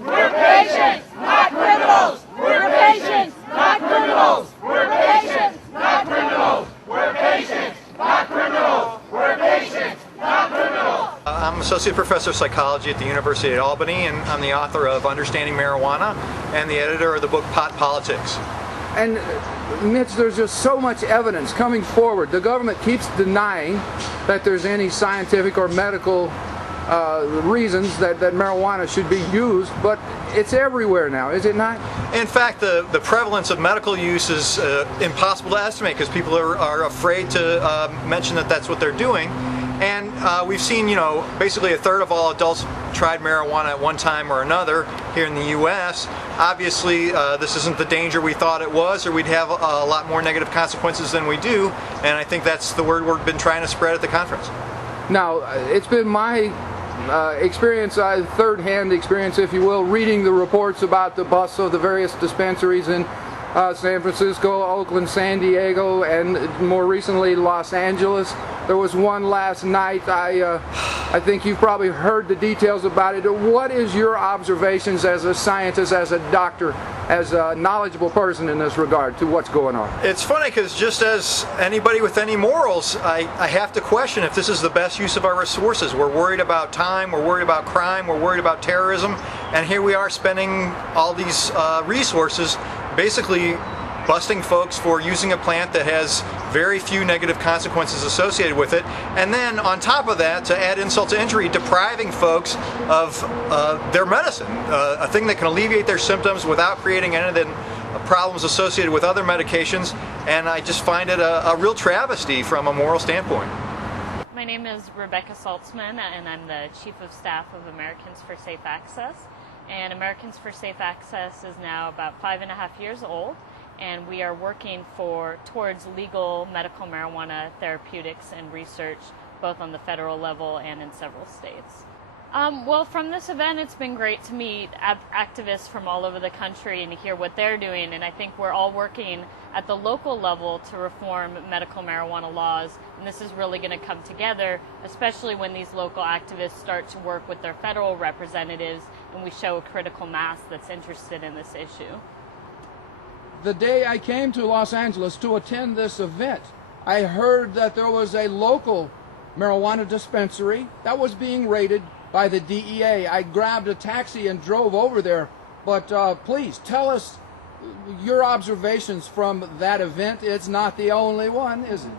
We're patients, not criminals. We're patients, not criminals. We're patients, not criminals. We're patients, not criminals. We're patients, not criminals. I'm Associate Professor of Psychology at the University of Albany, and I'm the author of Understanding Marijuana and the editor of the book Pot Politics. And Mitch, there's just so much evidence coming forward. The government keeps denying that there's any scientific or medical reasons that marijuana should be used, but it's everywhere now, is it not? In fact, the prevalence of medical use is impossible to estimate because people are afraid to mention that that's what they're doing. And we've seen, basically a third of all adults tried marijuana at one time or another here in the U.S. Obviously, this isn't the danger we thought it was, or we'd have a lot more negative consequences than we do. And I think that's the word we've been trying to spread at the conference. Now, it's been my experience, third-hand experience, if you will, reading the reports about the busts of the various dispensaries in San Francisco, Oakland, San Diego, and more recently Los Angeles. There was one last night. I think you've probably heard the details about it. What is your observations as a scientist, as a doctor, as a knowledgeable person in this regard to what's going on? It's funny because just as anybody with any morals, I have to question if this is the best use of our resources. We're worried about time, we're worried about crime, we're worried about terrorism, and here we are spending all these resources basically busting folks for using a plant that has very few negative consequences associated with it, and then on top of that, to add insult to injury, depriving folks of their medicine, a thing that can alleviate their symptoms without creating any of the problems associated with other medications, and I just find it a real travesty from a moral standpoint. My name is Rebecca Saltzman, and I'm the Chief of Staff of Americans for Safe Access. And Americans for Safe Access is now about 5.5 years old, and we are working towards legal medical marijuana therapeutics and research, both on the federal level and in several states. Well, from this event, it's been great to meet activists from all over the country and to hear what they're doing, and I think we're all working at the local level to reform medical marijuana laws, and this is really going to come together, especially when these local activists start to work with their federal representatives and we show a critical mass that's interested in this issue. The day I came to Los Angeles to attend this event, I heard that there was a local marijuana dispensary that was being raided by the DEA. I grabbed a taxi and drove over there, but please tell us your observations from that event. It's not the only one, is it?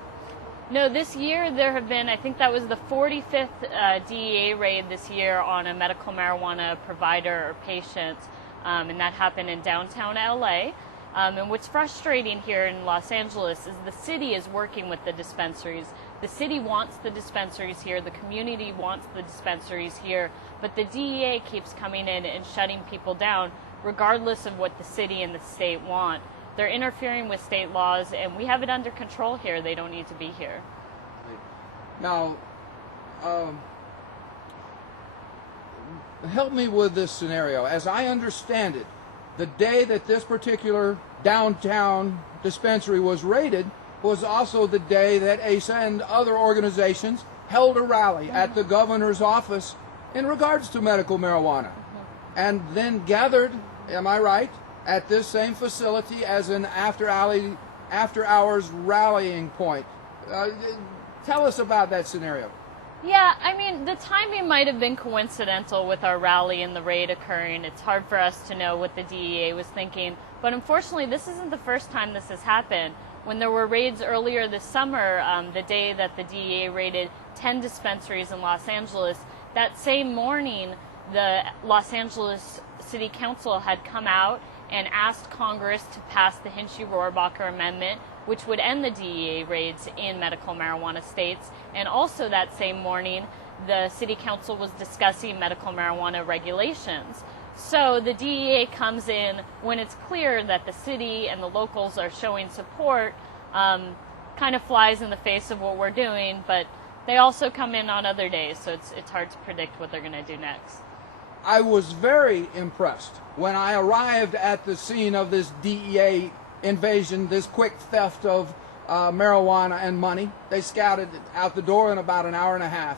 No, this year there have been, I think that was the 45th DEA raid this year on a medical marijuana provider or patient, and that happened in downtown LA. And what's frustrating here in Los Angeles is the city is working with the dispensaries. The city wants the dispensaries here, the community wants the dispensaries here, but the DEA keeps coming in and shutting people down regardless of what the city and the state want. They're interfering with state laws, and we have it under control here. They don't need to be here. Now, help me with this scenario. As I understand it, the day that this particular downtown dispensary was raided was also the day that ASA and other organizations held a rally at the governor's office in regards to medical marijuana, and then gathered, am I right, at this same facility as an after-hours rallying point. Tell us about that scenario. Yeah, I mean, the timing might have been coincidental with our rally and the raid occurring. It's hard for us to know what the DEA was thinking, but unfortunately this isn't the first time this has happened. When there were raids earlier this summer, the day that the DEA raided 10 dispensaries in Los Angeles, that same morning the Los Angeles City Council had come out and asked Congress to pass the Hinchy-Rohrabacher Amendment, which would end the DEA raids in medical marijuana states. And also that same morning, the City Council was discussing medical marijuana regulations. So the DEA comes in when it's clear that the city and the locals are showing support, kind of flies in the face of what we're doing, but they also come in on other days, so it's hard to predict what they're going to do next. I was very impressed when I arrived at the scene of this DEA invasion, this quick theft of marijuana and money. They scouted out the door in about an hour and a half.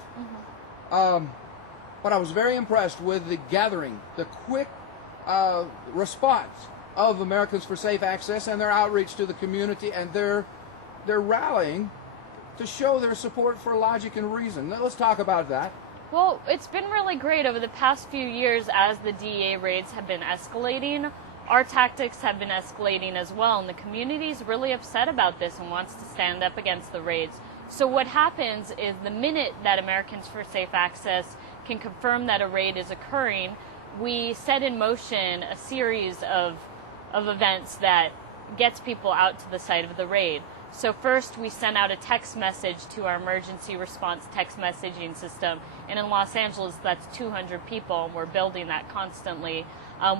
But I was very impressed with the gathering, the quick response of Americans for Safe Access and their outreach to the community and their rallying to show their support for logic and reason. Now, let's talk about that. Well, it's been really great over the past few years as the DEA raids have been escalating. Our tactics have been escalating as well, and the community is really upset about this and wants to stand up against the raids. So what happens is the minute that Americans for Safe Access can confirm that a raid is occurring, we set in motion a series of events that gets people out to the site of the raid. So first, we send out a text message to our emergency response text messaging system. And in Los Angeles, that's 200 people, and we're building that constantly.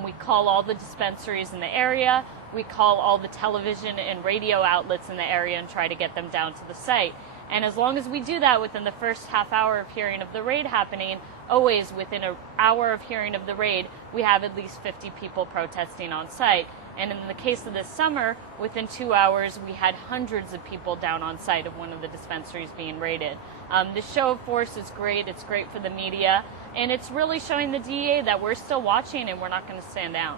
We call all the dispensaries in the area. We call all the television and radio outlets in the area and try to get them down to the site. And as long as we do that within the first half hour of hearing of the raid happening, always within an hour of hearing of the raid, we have at least 50 people protesting on site. And in the case of this summer, within 2 hours, we had hundreds of people down on site of one of the dispensaries being raided. This show of force is great. It's great for the media. And it's really showing the DEA that we're still watching and we're not going to stand down.